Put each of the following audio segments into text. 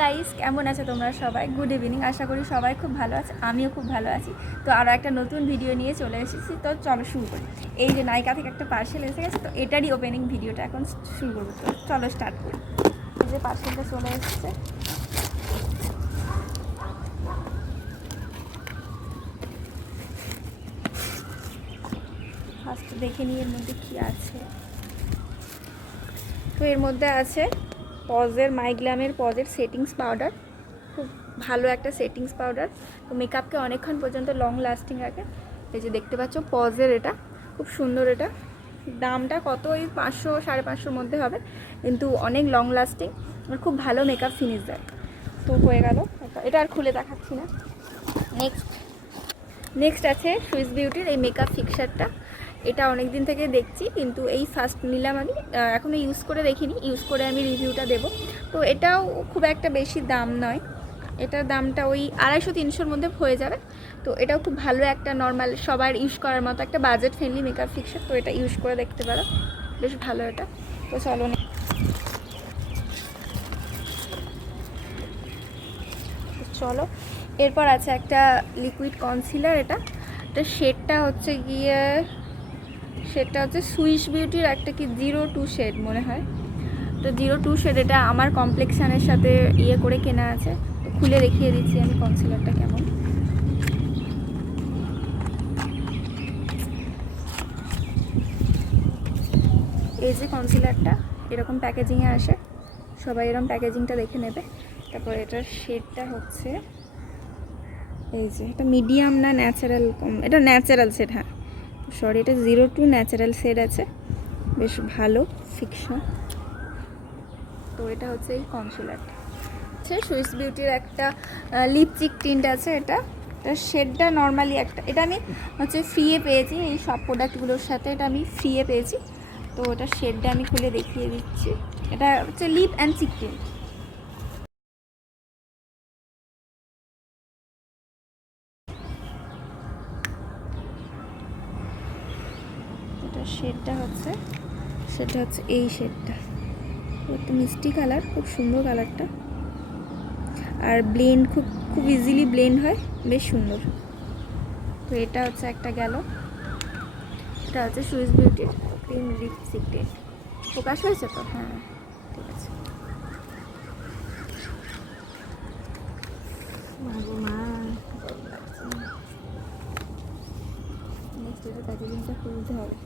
Guys, কেমন আছো তোমরা সবাই? Good evening. আশা করি সবাই খুব ভালো আছে, আমিও খুব ভালো আছি। তো আরও একটা নতুন ভিডিও নিয়ে চলে এসেছি। তো চলো শুরু করি। এই যে নাইকা থেকে একটা পার্সেল এসে গেছে, তো এটারই ওপেনিং ভিডিওটা এখন শুরু করবো। তো চলো স্টার্ট করি। এই যে পার্সেলটা চলে এসেছে। ফার্স্ট দেখে নিই এর মধ্যে কী আছে। তো এর মধ্যে আছে পজের মাইগ্লামের পজের সেটিংস পাউডার। খুব ভালো একটা সেটিংস পাউডার। তো মেকআপকে অনেকক্ষণ পর্যন্ত লং লাস্টিং রাখে। এই যে দেখতে পাচ্ছ পজের, এটা খুব সুন্দর। এটা দামটা কত, ওই 500-550 মধ্যে হবে, কিন্তু অনেক লং লাস্টিং আর খুব ভালো মেকআপ ফিনিশ দেয়। তো হয়ে গেল এটা আর খুলে দেখাচ্ছি না। নেক্সট আছে সুইস বিউটির এই মেকআপ ফিক্সারটা। এটা অনেক দিন থেকে দেখছি, কিন্তু এই ফার্স্ট নিলাম আমি। এখনও ইউজ করে দেখিনি, ইউজ করে আমি রিভিউটা দেব। তো এটাও খুব একটা বেশি দাম নয়, এটার দামটা ওই 250-300-র মধ্যে হয়ে যাবে। তো এটাও খুব ভালো একটা নর্মাল সবার ইউজ করার মতো একটা বাজেট ফ্রেন্ডলি মেকআপ ফিক্সার। তো এটা ইউজ করে দেখতে পারো, বেশ ভালো এটা। তো চলো এরপর আছে একটা লিকুইড কনসিলার। এটা শেডটা হচ্ছে সুইস বিউটির একটা কি 02 শেড মনে হয়। তো 02 শেড, এটা আমার কমপ্লেক্সানের সাথে করে কেনা আছে। তো খুলে দেখিয়ে দিচ্ছি আমি কনসিলারটা কেমন। এই যে কনসিলারটা এরকম প্যাকেজিংয়ে আসে, সবাই এরকম প্যাকেজিংটা দেখে নেবে। তারপর এটার শেডটা হচ্ছে এই যে, এটা মিডিয়াম না ন্যাচারাল, এটা ন্যাচারাল শেড। হ্যাঁ সরি, এটা 02 ন্যাচারাল শেড আছে, বেশ ভালো ফিকশন। তো এটা হচ্ছে এই কনসিলারটা। সুইস বিউটির একটা লিপস্টিক টিন্ট আছে। এটার শেডটা নর্মালি একটা, এটা আমি হচ্ছে ফ্রিয়ে পেয়েছি এই সব প্রোডাক্টগুলোর সাথে, এটা আমি ফ্রিয়ে পেয়েছি। তো ওটার শেডটা আমি খুলে দেখিয়ে দিচ্ছি। এটা হচ্ছে লিপ অ্যান্ড চিক টিন্ট। এটা শেডটা হচ্ছে এই শেডটা, একটা মিষ্টি কালার, খুব সুন্দর কালারটা। আর ব্লেন্ড খুব ইজিলি ব্লেন্ড হয়, বেশ সুন্দর। তো এটা হচ্ছে একটা গেল। এটা হচ্ছে সুইস বিউটির ক্রিম লিপস্টিক টিন্ট। ফোকাস হয়েছে তো? হ্যাঁ ঠিক আছে। নেক্সট এটা প্যাকেজিংটা খুলতে হবে।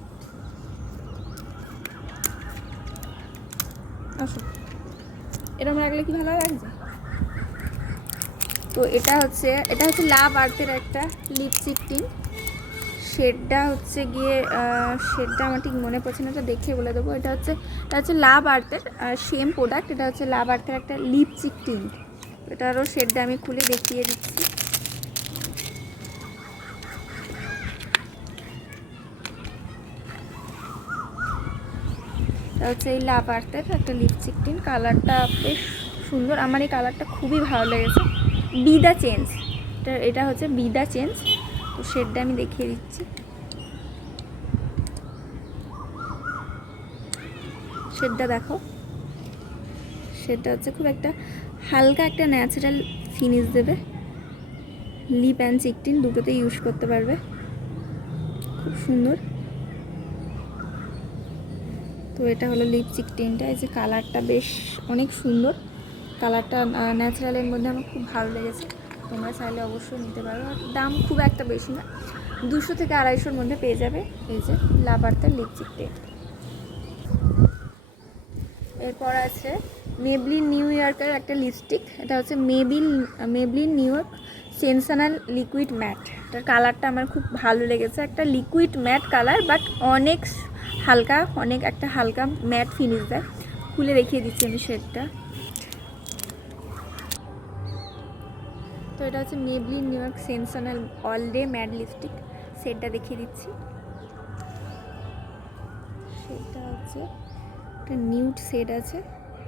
আসো, এরকম রাখলে কি ভালো লাগছে। তো এটা হচ্ছে লাভ আর্থের একটা লিপস্টিক টিন্ট। শেডটা হচ্ছে আমার ঠিক মনে পড়ছে না, এটা দেখে বলে দেবো। এটা হচ্ছে লাভ আর্থের সেম প্রোডাক্ট। এটা হচ্ছে লাভ আর্থের একটা লিপস্টিক টিন্ট। এটারও শেডটা আমি খুলে দেখিয়ে দিচ্ছি। এটা হচ্ছে এই লাভ আর্থের একটা লিপস্টিক টিন্ট। কালারটা বেশ সুন্দর, আমার এই কালারটা খুবই ভালো লেগেছে। বি দ্য চেঞ্জ, এটা হচ্ছে বি দ্য চেঞ্জ। তো শেডটা আমি দেখিয়ে দিচ্ছি। শেডটা দেখো, শেডটা হচ্ছে খুব একটা হালকা একটা ন্যাচারাল ফিনিশ দেবে। লিপ অ্যান্ড চিক টিন্ট দুটোতে ইউজ করতে পারবে, খুব সুন্দর। তো এটা হলো লিপস্টিক টিন্টটা। এই যে কালারটা বেশ অনেক সুন্দর, কালারটা ন্যাচারালের মধ্যে আমার খুব ভালো লেগেছে। তোমরা চাইলে অবশ্যই নিতে পারো। আর দাম খুব একটা বেশি না, 200 থেকে 250-র মধ্যে পেয়ে যাবে এই যে লাভ আর্থের লিপস্টিক টিন্ট। এরপর আছে মেবলিন নিউ ইয়র্কের একটা লিপস্টিক। এটা হচ্ছে Maybelline New York sensational liquid matte. এটার কালারটা আমার খুব ভালো লেগেছে, একটা লিকুইড ম্যাট কালার, বাট অনেক হালকা, একটা হালকা ম্যাট ফিনিশ দেয়। খুলে দেখিয়ে দিচ্ছি আমি শেডটা। তো এটা হচ্ছে Maybelline New York sensational all day matte lipstick. শেডটা দেখিয়ে দিচ্ছি। শেডটা হচ্ছে একটা নিউড শেড আছে,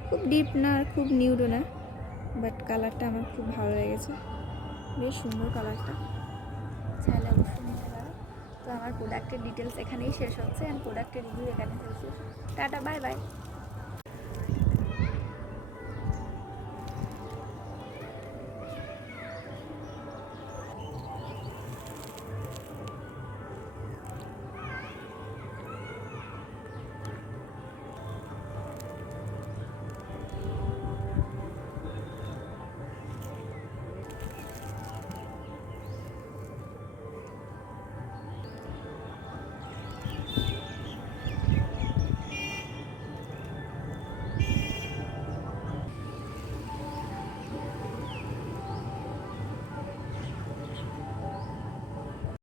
খুব ডিপ না আর খুব নিউডও না, বাট কালারটা আমার খুব ভালো লেগেছে, বেশ সুন্দর কালারটা। চাইলে অবশ্যই নিতে পারো। তো আমার প্রোডাক্টের ডিটেলস এখানেই শেষ হচ্ছে, অ্যান্ড প্রোডাক্টের রিভিউ এখানে শেষ হচ্ছে। Tata, bye bye.